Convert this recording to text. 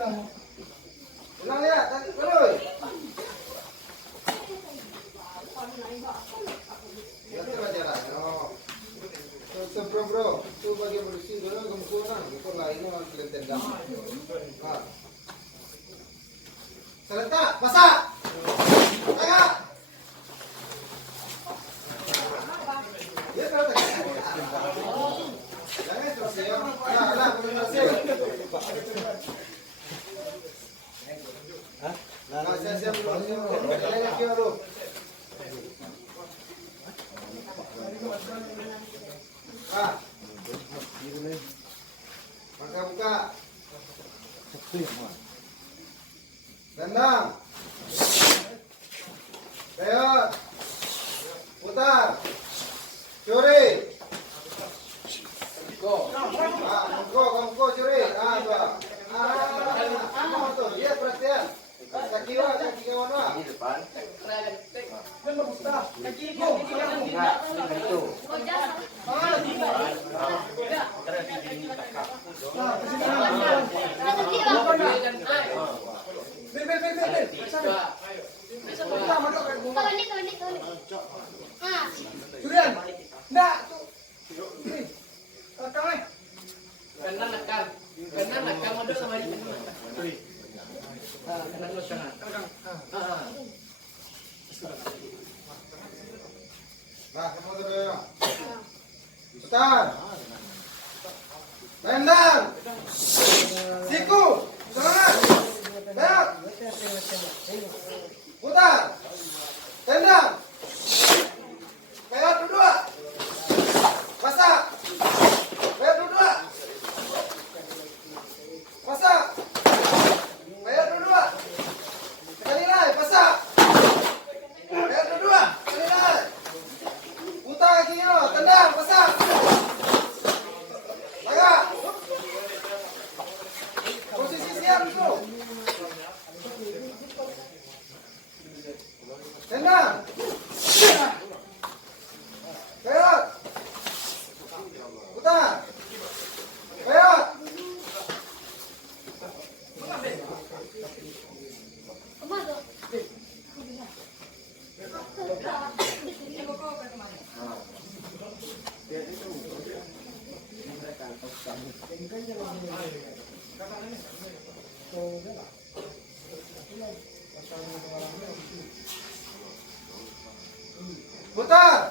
Ulang ya, tadi dulu. Ya pelajaran. Oh. So bro, coba dia bersih dulu gempuran, itu lainnya harus ditendang. Nah. Serentak, masak. Tengah. Ya kalau jangan terus ya. Nah, boleh masuk. Hah? Nah, siap dulu. Jangan lagi dulu. Ah. Buka. Tendang. Reot. Putar. Curi. Kongko curi. Tuh, lihat perhatian. Kaki kawan. Di depan. Julian, enggak. Kanan nakal modal sama ini. Kanan lu kanan. Nah, kamu dulu. Putar. Tendang. Siku. Serangan. Berak. Putar. Tendang. Berak dua. Masak. Berak dua. Masak. Berak dua. Sekali lagi, masak. Berak dua. Sekali lagi. Putar kaki lo, tendang, masak. Agak. Posisi siap itu. Tendang. Berak. Putar. Berak. Putar.